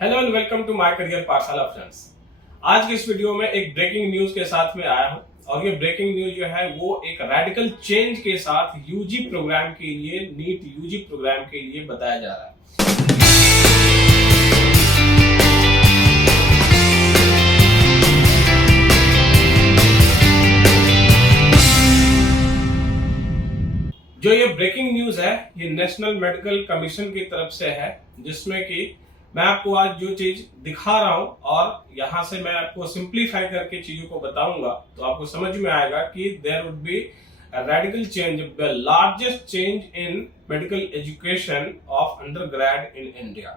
Hello and welcome to my career Pathshala friends. आज के इस वीडियो में एक ब्रेकिंग न्यूज के साथ में आया हूं और ये ब्रेकिंग न्यूज जो है वो एक रेडिकल चेंज के साथ यूजी प्रोग्राम के लिए, नीट यूजी प्रोग्राम के लिए बताया जा रहा है। जो ये ब्रेकिंग न्यूज है ये नेशनल मेडिकल कमीशन की तरफ से है, जिसमें कि मैं आपको आज जो चीज दिखा रहा हूं और यहां से मैं आपको सिंप्लीफाई करके चीजों को बताऊंगा तो आपको समझ में आएगा कि there would be a radical change, the largest change in medical education of undergrad in India.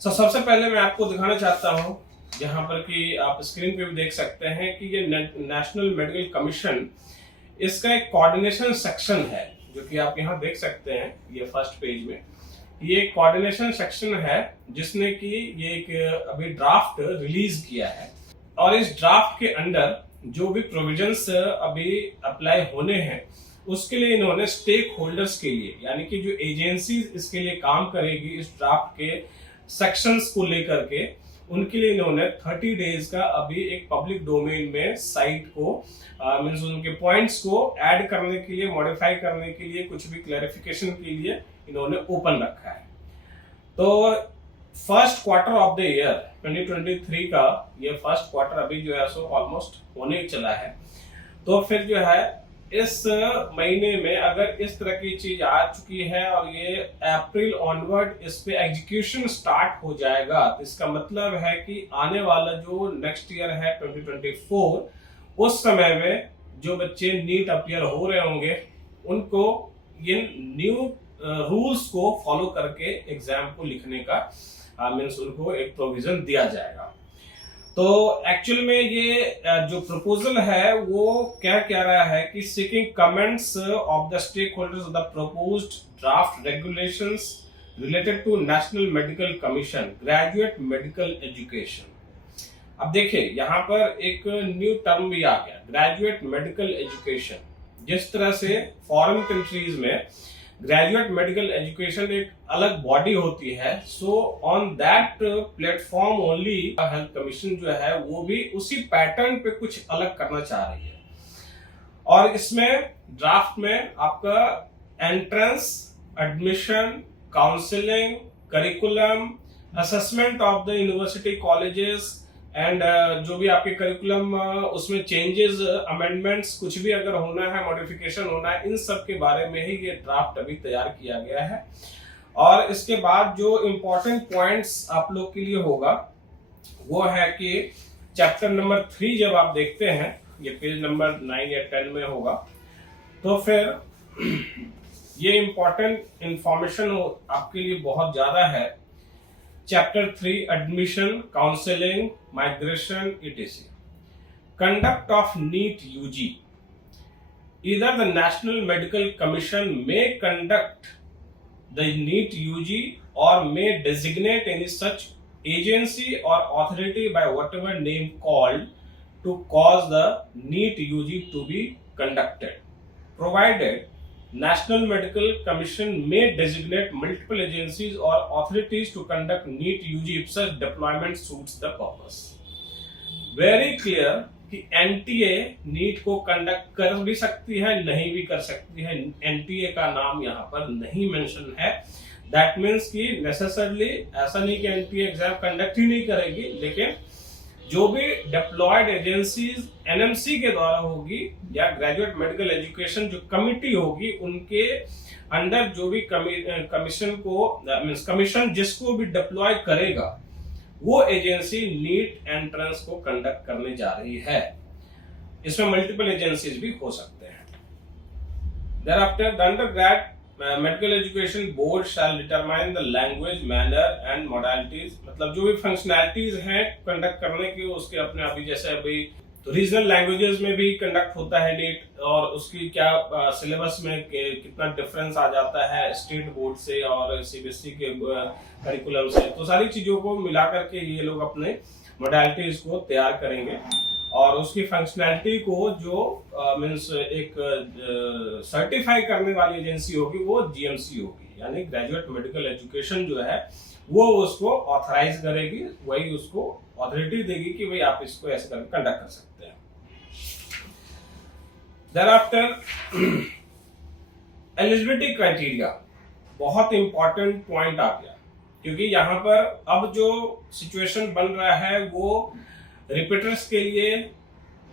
सबसे पहले मैं आपको दिखाना चाहता हूं, जहां पर कि आप स्क्रीन पे भी देख सकते हैं कि ये नेशनल मेडिकल कमीशन, इसका एक कोऑर्डिनेशन सेक्शन है जो कि आप यहां देख सकते हैं। ये फर्स्ट पेज में ये कोऑर्डिनेशन सेक्शन है जिसने कि ये एक अभी ड्राफ्ट रिलीज किया है और इस ड्राफ्ट के अंदर जो भी प्रोविजंस अभी अप्लाई होने हैं उसके लिए इन्होंने स्टेक होल्डर्स के लिए, यानी कि जो एजेंसीज इसके लिए काम करेगी इस ड्राफ्ट के सेक्शंस को लेकर के, उनके लिए इन्होंने 30 डेज का अभी एक पब्लिक डोमेन में साइट को मींस उनके पॉइंट्स को ऐड करने के लिए, मॉडिफाई करने के लिए, कुछ भी क्लैरिफिकेशन के लिए इन्होंने ओपन रखा है। तो first quarter of the year 2023 का ये फर्स्ट क्वार्टर अभी जो है सो ऑलमोस्ट होने चला है। तो फिर जो है इस महीने में अगर इस तरह की चीज आ चुकी है और ये अप्रैल ऑनवर्ड इस पे एग्जीक्यूशन स्टार्ट हो जाएगा, तो इसका मतलब है कि आने वाला जो नेक्स्ट ईयर है 2024, उस समय में जो बच्चे नीट अपीयर हो रहे होंगे उनको ये न्यू रूल्स को फॉलो करके एग्जाम को लिखने का मीन्स उनको एक प्रोविजन दिया जाएगा। तो एक्चुअल में ये जो प्रपोजल है वो क्या कह रहा है कि seeking comments of the stakeholders of the proposed draft regulations related to national medical commission graduate medical education. अब देखिए यहाँ पर एक न्यू टर्म भी आ गया, ग्रेजुएट मेडिकल एजुकेशन। जिस तरह से फॉरेन कंट्रीज में ग्रेजुएट मेडिकल एजुकेशन एक अलग बॉडी होती है, so on that platform only health commission जो है वो भी उसी पैटर्न पे कुछ अलग करना चाह रही है। और इसमें ड्राफ्ट में आपका entrance, admission, counselling, curriculum, assessment of the university colleges and जो भी आपके करिकुलम उसमें चेंजेस, अमेंडमेंट्स, कुछ भी अगर होना है, मॉडिफिकेशन होना है, इन सब के बारे में ही ये ड्राफ्ट अभी तैयार किया गया है। और इसके बाद जो इम्पोर्टेंट पॉइंट्स आप लोग के लिए होगा वो है कि चैप्टर नंबर 3 जब आप देखते हैं, ये पेज नंबर 9 या 10 में होगा, तो फिर ये इम्पोर्टेंट इंफॉर्मेशन आपके लिए बहुत ज्यादा है। Chapter 3 Admission, Counseling, Migration, etc. Conduct of NEET UG. Either the National Medical Commission may conduct the NEET UG or may designate any such agency or authority by whatever name called to cause the NEET UG to be conducted, provided National Medical Commission may designate multiple agencies or authorities to conduct NEET UG if such deployment suits the purpose. Very clear कि NTA NEET को conduct कर भी सकती है, नहीं भी कर सकती है। NTA का नाम यहाँ पर नहीं मेंशन है। That means कि नेसेसरली ऐसा नहीं कि NTA एग्जाम कंडक्ट ही नहीं करेगी, लेकिन जो भी डिप्लॉयड एजेंसीज एनएमसी के द्वारा होगी या ग्रेजुएट मेडिकल एजुकेशन जो कमिटी होगी उनके अंडर जो भी कमीशन को मींस कमीशन जिसको भी डिप्लॉय करेगा वो एजेंसी नीट एंट्रेंस को कंडक्ट करने जा रही है। इसमें मल्टीपल एजेंसीज भी हो सकते हैं। Thereafter, the undergrad medical education board shall determine the language, manner and modalities. मतलब जो भी फंक्शनैलिटीज हैं कंडक्ट करने की, उसके अपने अभी जैसे अभी तो रीजनल लैंग्वेजेस में भी कंडक्ट होता है नीट, और उसकी क्या सिलेबस में कितना डिफरेंस आ जाता है स्टेट बोर्ड से और सीबीएसई के करिकुलम से, तो सारी चीजों को मिला करके ये लोग अपने मॉडलिटीज को तैयार करेंगे और उसकी फंक्शनैलिटी को जो मींस एक सर्टिफाई करने वाली एजेंसी होगी वो जीएमसी होगी, यानी ग्रेजुएट मेडिकल एजुकेशन जो है वो उसको ऑथराइज करेगी, वही उसको ऑथोरिटी देगी कि भाई आप इसको ऐसे करके कंडक्ट कर सकते हैं। देयरआफ्टर एलिजिबिलिटी क्राइटेरिया, बहुत इंपॉर्टेंट पॉइंट आ गया, क्योंकि यहाँ पर अब जो सिचुएशन बन रहा है वो रिपीटर्स के लिए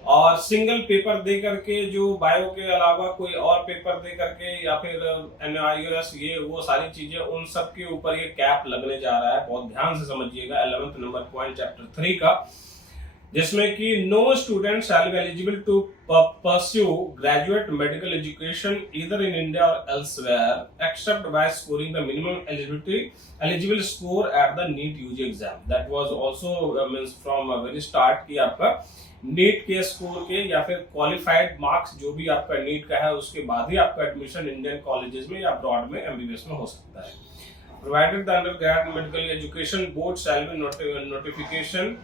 और सिंगल पेपर दे करके, जो बायो के अलावा कोई और पेपर दे करके या फिर NIOS ये वो सारी चीजें, उन सब के ऊपर ये कैप लगने जा रहा है। बहुत ध्यान से समझिएगा 11th नंबर पॉइंट चैप्टर 3 का, जिसमें कि no student shall be eligible to pursue graduate medical education either in India और elsewhere except by scoring the minimum eligible score at the NEET UG exam. That was also means from very start की आपका NEET के score के या फिर qualified marks जो भी आपका नीट का है उसके बाद ही आपका एडमिशन इंडियन कॉलेजेस में या अब्रॉड में MBBS में हो सकता है। Provided the undergrad medical education board shall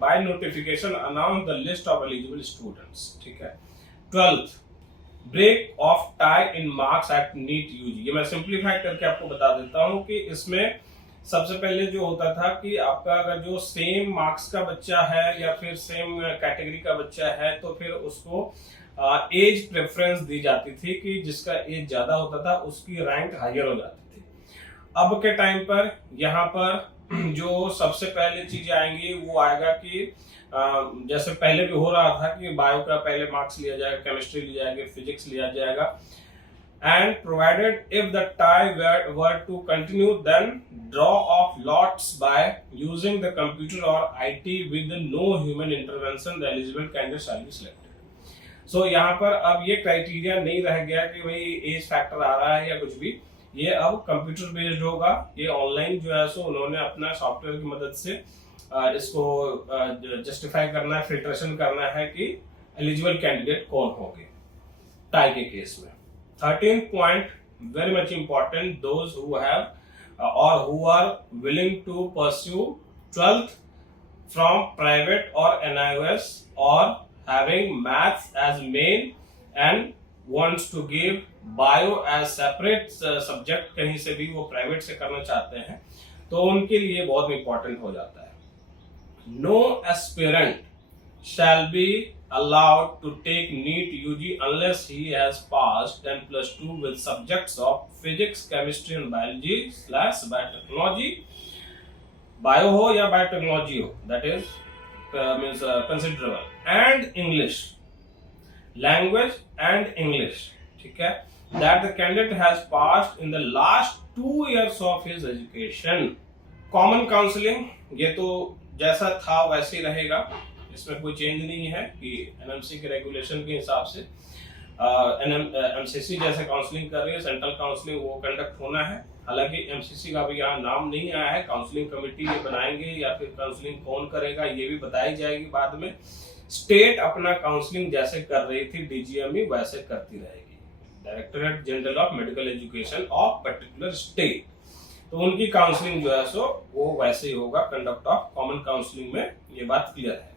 by notification announce the list of eligible students। ठीक है। 12th break of tie in marks at NEET UG. ये मैं सिंप्लीफाई करके आपको बता देता हूं कि इसमें सबसे पहले जो होता था कि आपका अगर जो सेम मार्क्स का बच्चा है या फिर सेम कैटेगरी का बच्चा है तो फिर उसको एज प्रेफरेंस दी जाती थी कि जिसका एज ज्यादा होता था उसकी रैंक हायर हो जाती थी। अब के टाइम पर यहाँ पर जो सबसे पहले चीजें आएंगी वो आएगा कि जैसे पहले भी हो रहा था कि बायो का पहले मार्क्स लिया जाएगा, केमिस्ट्री लिया जाएगा, फिजिक्स लिया जाएगा, and provided if the tie were to continue, then draw of lots by using the computer or IT with no human intervention, the eligible candidate shall be selected। So यहाँ पर अब ये criteria नहीं रह गया कि भाई एज फैक्टर आ रहा है या कुछ भी, ये अब कंप्यूटर बेस्ड होगा। ये ऑनलाइन जो है सो उन्होंने अपना सॉफ्टवेयर की मदद से इसको जस्टिफाई करना है, फिल्ट्रेशन करना है कि एलिजिबल कैंडिडेट कौन होंगे टाई के केस में। 13th point, very much important, those who have or who are willing to pursue 12th from private or NIOS or having maths as main and wants to give bio as separate subject, कहीं से भी वो private से करना चाहते हैं तो उनके लिए बहुत इंपॉर्टेंट हो जाता है। No aspirant shall be allowed to take NEET UG unless he has passed 10+2 with subjects of physics, chemistry and biology / biotechnology, bio हो या biotechnology हो, that is means considerable, and English language and English, ठीक है, that the candidate has passed in the last 2 years of his education। Common counseling ये तो जैसा था वैसे ही रहेगा, इसमें कोई चेंज नहीं है कि NMC के रेगुलेशन के हिसाब से MCC जैसे काउंसलिंग कर रही है, सेंट्रल काउंसलिंग वो कंडक्ट होना है। हालांकि MCC का भी यहाँ नाम नहीं आया है, काउंसलिंग कमेटी ये बनाएंगे या फिर काउंसलिंग कौन करेगा ये भी बताई जाएगी बाद में। स्टेट अपना काउंसलिंग जैसे कर रही थी DGME वैसे करती रहेगी, directorate general of medical education of particular state, तो उनकी काउंसलिंग जो है सो वो वैसे ही होगा। कंडक्ट ऑफ कॉमन काउंसलिंग में ये बात क्लियर है।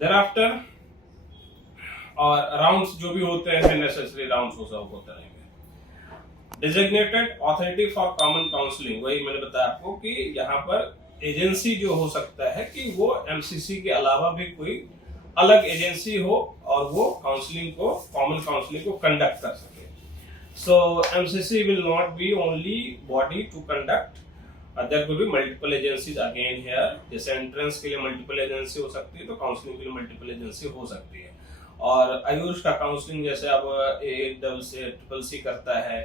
Thereafter और राउंड्स जो भी होते हैं नेसेसरी राउंड्स वो सब होते रहेंगे। Designated authority for common counselling, वही मैंने बताया आपको कि यहाँ पर एजेंसी जो हो सकता है कि वो MCC के अलावा भी कोई अलग एजेंसी हो और वो काउंसलिंग को, कॉमन काउंसलिंग को कंडक्ट कर सके। So MCC will not be only body to conduct, there could be multiple agencies again here। जैसे एंट्रेंस के लिए मल्टीपल एजेंसी हो सकती है तो काउंसलिंग के लिए मल्टीपल एजेंसी हो सकती है। और आयुष का काउंसलिंग जैसे अब ACCC करता है,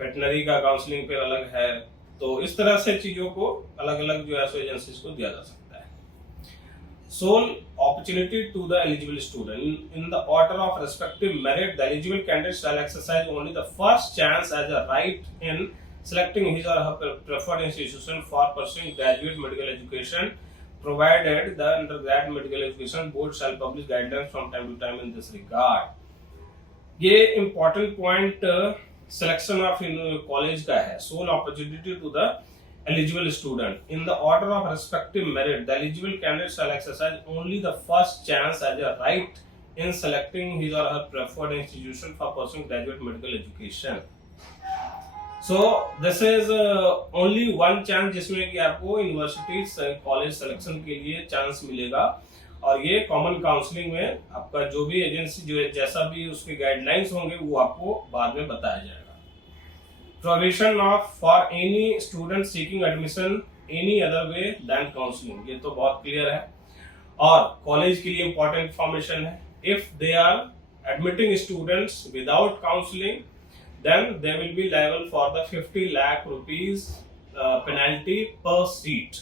वेटनरी का काउंसलिंग फिर अलग है, तो इस तरह से चीजों को अलग अलग जो है सो एजेंसीज को दिया जा सकता है। Sole opportunity to the eligible student in the order of respective merit, the eligible candidate shall exercise only the first chance as a right in selecting his or her preferred institution for pursuing graduate medical education, provided the undergrad medical education board shall publish guidelines from time to time in this regard। ये important point selection of college का है। Sole opportunity to the eligible student in the order of respective merit, the eligible candidate shall exercise only the first chance as a right in selecting his or her preferred institution for pursuing graduate medical education। So this is only one chance जिसमें कि आपको university college selection के लिए chance मिलेगा, और ये common counselling में आपका जो भी एजेंसी जो है जैसा भी उसके गाइडलाइंस होंगे वो आपको बाद में बताया जाएगा। Provision of for any student seeking admission any other way than counselling, ये तो बहुत क्लियर है। और कॉलेज के लिए इंपॉर्टेंट इंफॉर्मेशन है, if they are admitting students without counselling then they will be liable for the 50 lakh rupees penalty per seat।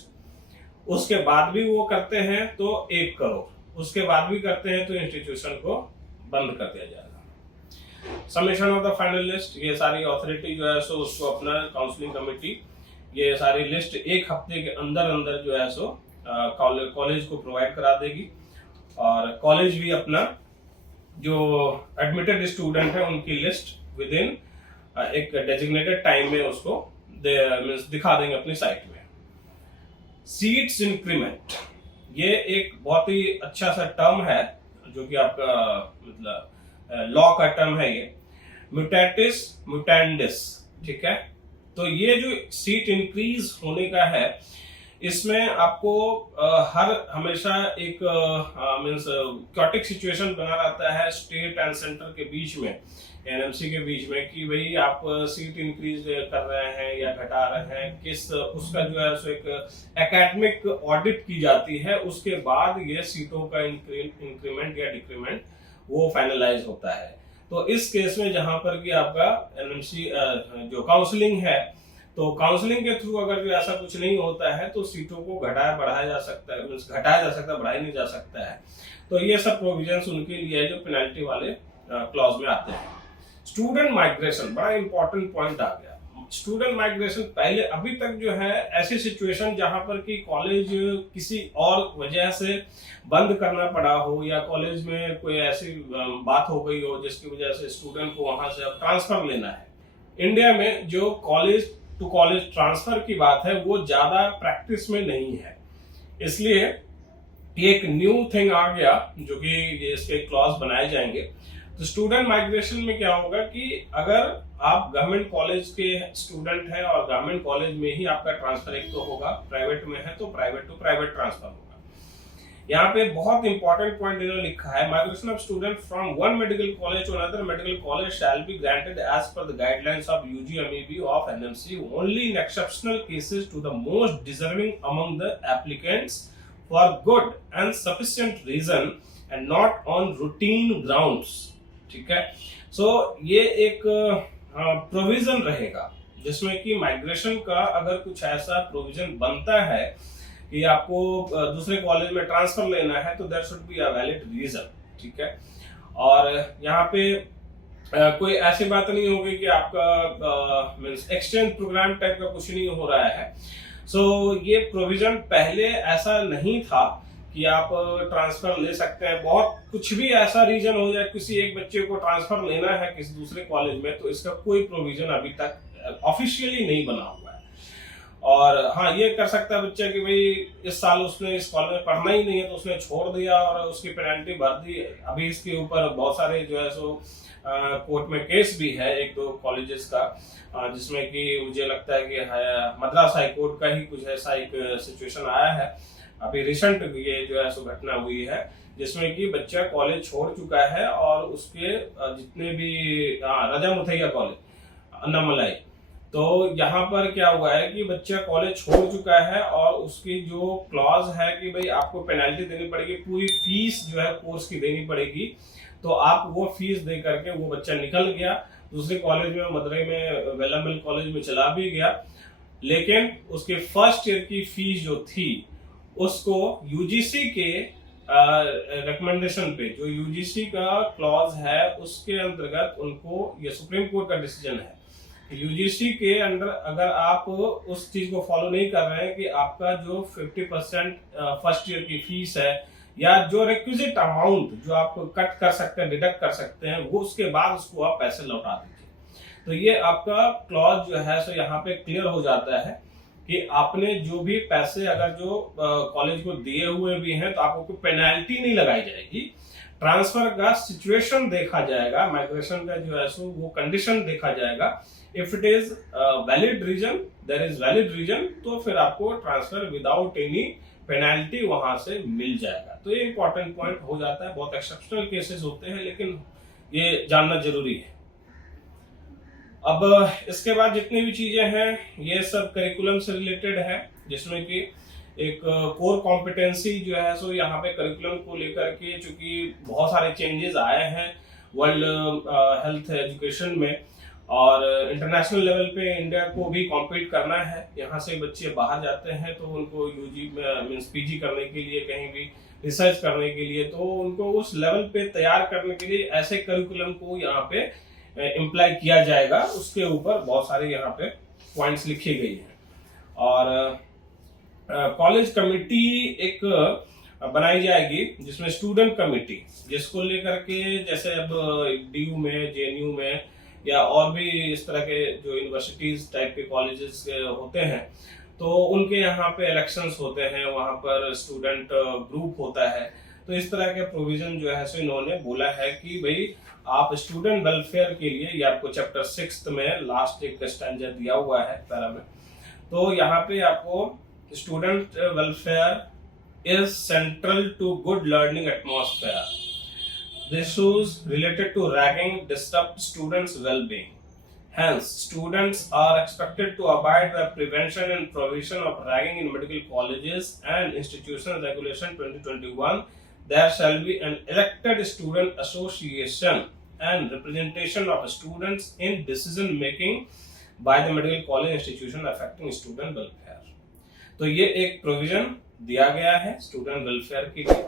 उसके बाद भी वो करते हैं तो 1 करोड़, उसके बाद भी करते हैं तो इंस्टीट्यूशन को बंद कर दिया जाएगा। Summation of the final list, ये सारी अथॉरिटी जो है सो उसको अपना काउंसलिंग कमेटी ये सारी लिस्ट 1 हफ्ते के अंदर अंदर जो है सो कॉलेज को प्रोवाइड करा देगी, और कॉलेज भी अपना जो एडमिटेड स्टूडेंट है उनकी लिस्ट विद इन एक डेजिग्नेटेड टाइम में उसको दिखा देंगे अपनी साइट में। सीट्स इंक्रीमेंट, ये एक बहुत ही अच्छा सा टर्म है जो कि आपका मतलब लॉ का टर्म है, ये म्यूटेटिस म्यूटेंडिस, ठीक है। तो ये जो सीट इंक्रीज होने का है इसमें आपको हर हमेशा एक मींस क्योटिक सिचुएशन बना रहता है स्टेट एंड सेंटर के बीच में, एनएमसी के बीच में, कि भाई आप सीट इंक्रीज कर रहे हैं या घटा रहे हैं, किस उसका जो है सो एक एकेडमिक ऑडिट की जाती है, उसके बाद ये सीटों का इंक्रीमेंट या डिक्रीमेंट वो फाइनलाइज होता है। तो इस केस में जहां पर कि आपका एनएमसी जो काउंसलिंग है, तो काउंसलिंग के थ्रू अगर जो ऐसा कुछ नहीं होता है तो सीटों को घटाया बढ़ाया जा सकता है, घटाया जा सकता है, बढ़ाया नहीं जा सकता है। तो ये सब प्रोविजंस उनके लिए है जो पेनल्टी वाले क्लॉज में आते हैं। स्टूडेंट माइग्रेशन, बड़ा इंपॉर्टेंट पॉइंट आ गया। स्टूडेंट माइग्रेशन, पहले अभी तक जो है ऐसी सिचुएशन जहां पर कि कॉलेज किसी और वजह से बंद करना पड़ा हो या कॉलेज में कोई ऐसी बात हो गई हो जिसकी वजह से स्टूडेंट को वहां से अब ट्रांसफर लेना है। इंडिया में जो कॉलेज टू कॉलेज ट्रांसफर की बात है वो ज्यादा प्रैक्टिस में नहीं है, इसलिए एक न्यू थिंग आ गया जो कि इसके क्लॉज बनाए जाएंगे। तो स्टूडेंट माइग्रेशन में क्या होगा कि अगर आप गवर्नमेंट कॉलेज के स्टूडेंट हैं और गवर्नमेंट कॉलेज में ही आपका ट्रांसफर एक तो होगा, प्राइवेट में है तो प्राइवेट टू प्राइवेट ट्रांसफर होगा। यहाँ पे बहुत इंपॉर्टेंट पॉइंट इन्होंने लिखा है, migration of student from one medical college to another medical college shall be granted as per the guidelines of UGMEB of NMC only in exceptional cases to the most deserving among the applicants for good and sufficient reason and not on routine grounds, ठीक है। सो ये एक provision रहेगा जिसमें कि migration का अगर कुछ ऐसा प्रोविजन बनता है कि आपको दूसरे कॉलेज में ट्रांसफर लेना है तो there should be a valid reason, ठीक है। और यहाँ पे कोई ऐसी बात नहीं होगी कि आपका मींस एक्सचेंज प्रोग्राम टाइप का कुछ नहीं हो रहा है। सो ये प्रोविजन पहले ऐसा नहीं था कि आप ट्रांसफर ले सकते हैं, बहुत कुछ भी ऐसा रीजन हो जाए, किसी एक बच्चे को ट्रांसफर लेना है किसी दूसरे कॉलेज में, तो इसका कोई प्रोविजन अभी तक ऑफिशियली नहीं बना हुआ है। और हाँ, ये कर सकता है बच्चा कि भाई इस साल उसने इस कॉलेज में पढ़ना ही नहीं है तो उसने छोड़ दिया और उसकी पेनल्टी भर दी। अभी इसके ऊपर बहुत सारे जो है सो कोर्ट में केस भी है एक दो कॉलेजेस का, जिसमें कि मुझे लगता है कि मद्रास हाई कोर्ट का ही कुछ ऐसा एक सिचुएशन आया है। अभी रिसेंट ये जो है सो घटना हुई है जिसमें कि बच्चा कॉलेज छोड़ चुका है और उसके जितने भी राजा मुथैया कॉलेज अन्नामलाई, तो यहाँ पर क्या हुआ है कि बच्चा कॉलेज छोड़ चुका है और उसकी जो क्लॉज है कि भाई आपको पेनल्टी देनी पड़ेगी, पूरी फीस जो है कोर्स की देनी पड़ेगी, तो आप वो फीस दे करके वो बच्चा निकल गया दूसरे कॉलेज में, मदुरई में वेलमल कॉलेज में चला भी गया, लेकिन उसके फर्स्ट ईयर की फीस जो थी उसको यूजीसी के रिकमेंडेशन पे, जो यूजीसी का क्लॉज है उसके अंतर्गत उनको, ये सुप्रीम कोर्ट का डिसीजन है, यूजीसी के अंडर अगर आप उस चीज को फॉलो नहीं कर रहे हैं कि आपका जो 50% फर्स्ट ईयर की फीस है या जो रिक्विजिट अमाउंट जो आप कट कर सकते हैं, डिडक्ट कर सकते हैं, वो उसके बाद उसको आप पैसे लौटा दीजिए। तो ये आपका क्लॉज जो है सो यहाँ पे क्लियर हो जाता है कि आपने जो भी पैसे अगर जो कॉलेज को दिए हुए भी हैं तो आपको कोई पेनल्टी नहीं लगाई जाएगी। ट्रांसफर का सिचुएशन देखा जाएगा, माइग्रेशन का जो है सो वो कंडीशन देखा जाएगा if it is valid reason, there is valid reason, तो फिर आपको ट्रांसफर विदाउट एनी पेनाल्टी वहां से मिल जाएगा। तो ये इंपॉर्टेंट पॉइंट हो जाता है। बहुत एक्सेप्शनल केसेस होते हैं, लेकिन ये जानना जरूरी है। अब इसके बाद जितनी भी चीजें हैं ये सब करिकुलम से रिलेटेड है, जिसमें कि एक कोर कॉम्पिटेंसी जो है सो यहाँ पे करिकुलम को लेकर के, चूंकि बहुत सारे चेंजेस आए हैं वर्ल्ड हेल्थ एजुकेशन में, और इंटरनेशनल लेवल पे इंडिया को भी कॉम्पीट करना है। यहाँ से बच्चे बाहर जाते हैं तो उनको यूजी मींस पीजी करने के लिए, कहीं भी रिसर्च करने के लिए, तो उनको उस लेवल पे तैयार करने के लिए ऐसे करिकुलम को यहाँ पे इम्प्लाई किया जाएगा। उसके ऊपर बहुत सारे यहाँ पे पॉइंट्स लिखे गए हैं। और कॉलेज कमेटी एक बनाई जाएगी, जिसमें स्टूडेंट कमेटी, जिसको लेकर के जैसे अब डीयू में, जेएनयू में, या और भी इस तरह के जो यूनिवर्सिटीज टाइप के कॉलेजेस होते हैं, तो उनके यहाँ पे इलेक्शंस होते हैं, वहां पर स्टूडेंट ग्रुप होता है। तो इस तरह के प्रोविजन जो है सो इन्होंने बोला है कि भाई आप स्टूडेंट वेलफेयर के लिए, ये आपको चैप्टर 6 में लास्ट एक स्टैंजा दिया हुआ है पैरा में, तो यहाँ पे आपको student welfare is central to good learning atmosphere. The issues related to ragging disrupt students' well-being. Hence, students are expected to abide by prevention and prohibition of ragging in medical colleges and institutions. Regulation 2021. There shall be an elected student association and representation of students in decision making by the medical college institution affecting student welfare. तो ये एक provision दिया गया है student welfare के लिए।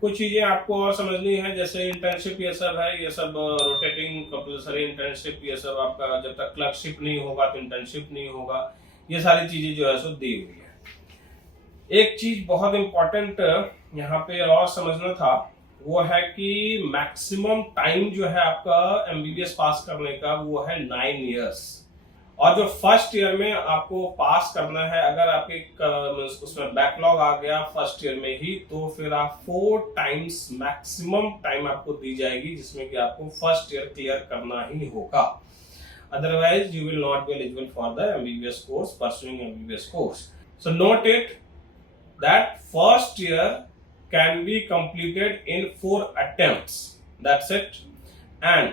कुछ चीजें आपको और समझनी है, जैसे इंटर्नशिप, ये सब है, ये सब रोटेटिंग कंपल्सरी इंटर्नशिप, ये सब आपका जब तक क्लर्कशिप नहीं होगा तो इंटर्नशिप नहीं होगा, ये सारी चीजें जो है सो दी हुई है। एक चीज बहुत इंपॉर्टेंट यहाँ पे और समझना था, वो है कि मैक्सिमम टाइम जो है आपका एमबीबीएस पास करने का वो है 9 इयर्स, और जो फर्स्ट ईयर में आपको पास करना है, अगर आपके उसमें बैकलॉग आ गया फर्स्ट ईयर में ही, तो फिर आप 4 टाइम्स मैक्सिमम टाइम आपको दी जाएगी, जिसमें कि आपको फर्स्ट ईयर क्लियर करना ही होगा। Otherwise you will not be eligible for the MBBS course, pursuing MBBS course. So note it that first year can be completed in 4 attempts. That's it. And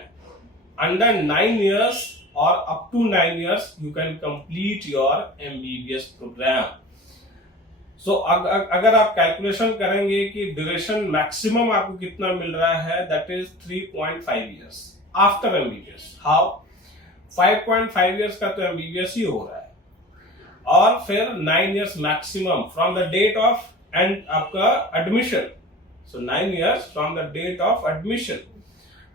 under 9 years or up to 9 years you can complete your MBBS program. So अगर आप calculation करेंगे कि duration maximum आपको कितना मिल रहा है, that is 3.5 years after MBBS. How 5.5 years का तो MBBS ही हो रहा है, और फिर 9 years maximum from the date of and आपका admission. So 9 years from the date of admission.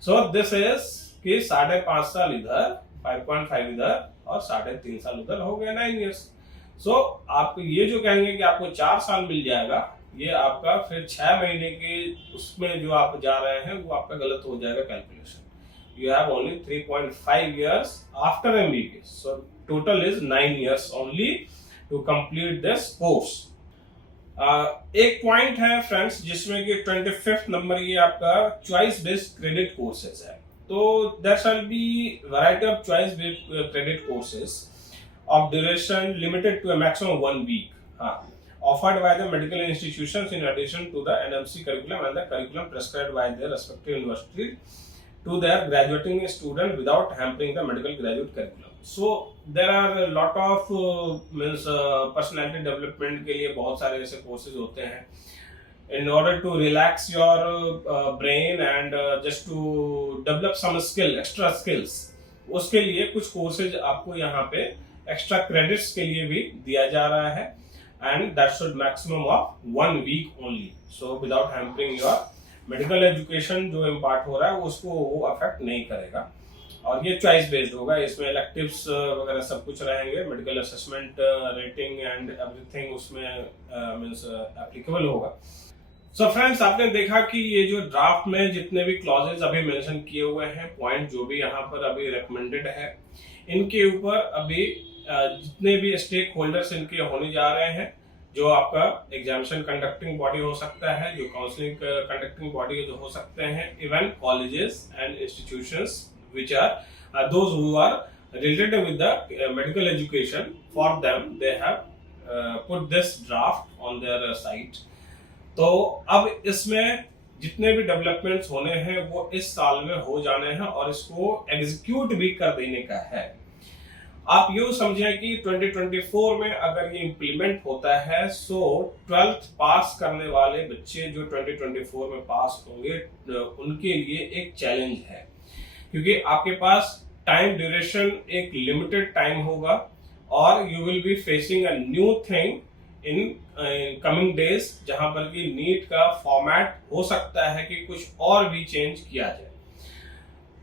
So this is कि 5.5 साल इधर, 5.5 इधर, और 3.5 साल उधर, हो गया 9 years. सो आप ये जो कहेंगे कि आपको 4 साल मिल जाएगा, ये आपका फिर 6 महीने के उसमें जो आप जा रहे हैं वो आपका गलत हो जाएगा calculation. You have only 3.5 years after MBBS. So total is 9 years only to complete this course. एक पॉइंट है फ्रेंड्स, जिसमें कि 25th नंबर ये आपका चॉइस बेस्ड क्रेडिट कोर्सेज है. So there shall be variety of choice credit courses of duration limited to a maximum of 1 week, offered by the medical institutions in addition to the NMC curriculum and the curriculum prescribed by their respective university to their graduating student without hampering the medical graduate curriculum. So there are a lot of personality development के लिए बहुत सारे ऐसे courses होते हैं. In order to relax your brain and just to develop some extra skills, उसके लिए कुछ courses आपको यहाँ पे extra credits के लिए भी दिया जा रहा है, and that should maximum of 1 week only. So without hampering your medical education जो impart हो रहा है उसको वो affect नहीं करेगा, और ये choice based होगा. इसमें electives वगैरह सब कुछ रहेंगे, medical assessment, rating and everything उसमें applicable होगा. सो फ्रेंड्स, आपने देखा कि ये जो ड्राफ्ट में जितने भी क्लॉजेज अभी मेंशन किए हुए हैं, पॉइंट जो भी यहाँ पर अभी रिकमेंडेड है, इनके ऊपर अभी जितने भी स्टेक होल्डर्स इनके होने जा रहे हैं, जो आपका एग्जामिनेशन कंडक्टिंग बॉडी हो सकता है, जो काउंसलिंग कंडक्टिंग बॉडी जो हो सकते हैं, even colleges and institutions which are those who are related with the medical education, for them they have put this draft on their site. तो अब इसमें जितने भी डेवलपमेंट्स होने हैं वो इस साल में हो जाने हैं और इसको एग्जीक्यूट भी कर देने का है। आप यूं समझें कि 2024 में अगर ये इम्प्लीमेंट होता है सो 12th पास करने वाले बच्चे जो 2024 में पास होंगे उनके लिए एक चैलेंज है, क्योंकि आपके पास टाइम ड्यूरेशन एक लिमिटेड टाइम होगा और you will be facing a new thing in coming days, जहां पर कि नीट का फॉर्मेट हो सकता है कि कुछ और भी चेंज किया जाए।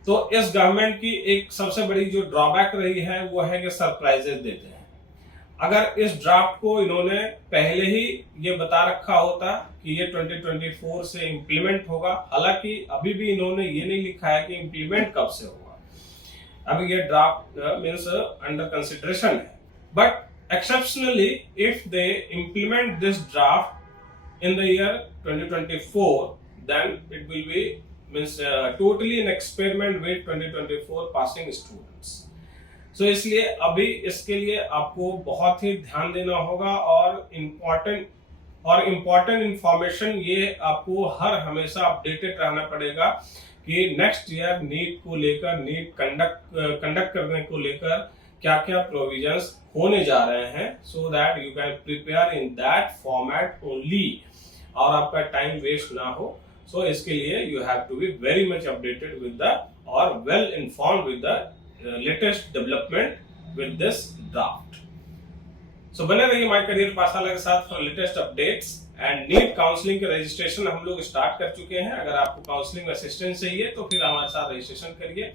तो इस गवर्नमेंट की एक सबसे बड़ी जो ड्रॉबैक रही है वो है कि सरप्राइजेस देते हैं। अगर इस ड्राफ्ट को इन्होंने पहले ही ये बता रखा होता कि ये 2024 से इम्प्लीमेंट होगा, हालांकि अभी भी इन्होंने ये नहीं लिखा है कि इम्प्लीमेंट कब से होगा, अभी ये ड्राफ्ट मींस अंडर कंसिडरेशन है। But exceptionally if they implement this draft in the year 2024 then it will be means totally an experiment with 2024 passing students. So इसलिए अभी इसके लिए आपको बहुत ही ध्यान देना होगा और इम्पोर्टेंट इंफॉर्मेशन ये आपको हर हमेशा अपडेटेड रहना पड़ेगा कि नेक्स्ट ईयर नीट को लेकर, नीट कंडक्ट करने को लेकर क्या क्या प्रोविजंस होने जा रहे हैं, so that you can prepare in that format only और आपका टाइम वेस्ट ना हो। So इसके लिए you have to be very much updated with the or well informed with the latest development with this draft. So बने रहिए my career पाठशाला के साथ for latest updates and NEET counselling के रजिस्ट्रेशन हम लोग स्टार्ट कर चुके हैं। अगर आपको काउंसलिंग असिस्टेंस चाहिए तो फिर हमारे साथ रजिस्ट्रेशन करिए।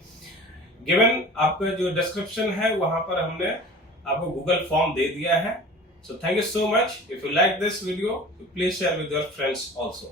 गिवन आपका जो डिस्क्रिप्शन है वहां पर हमने आपको गूगल फॉर्म दे दिया है। So thank you so much. If you like this video, please share with your friends also.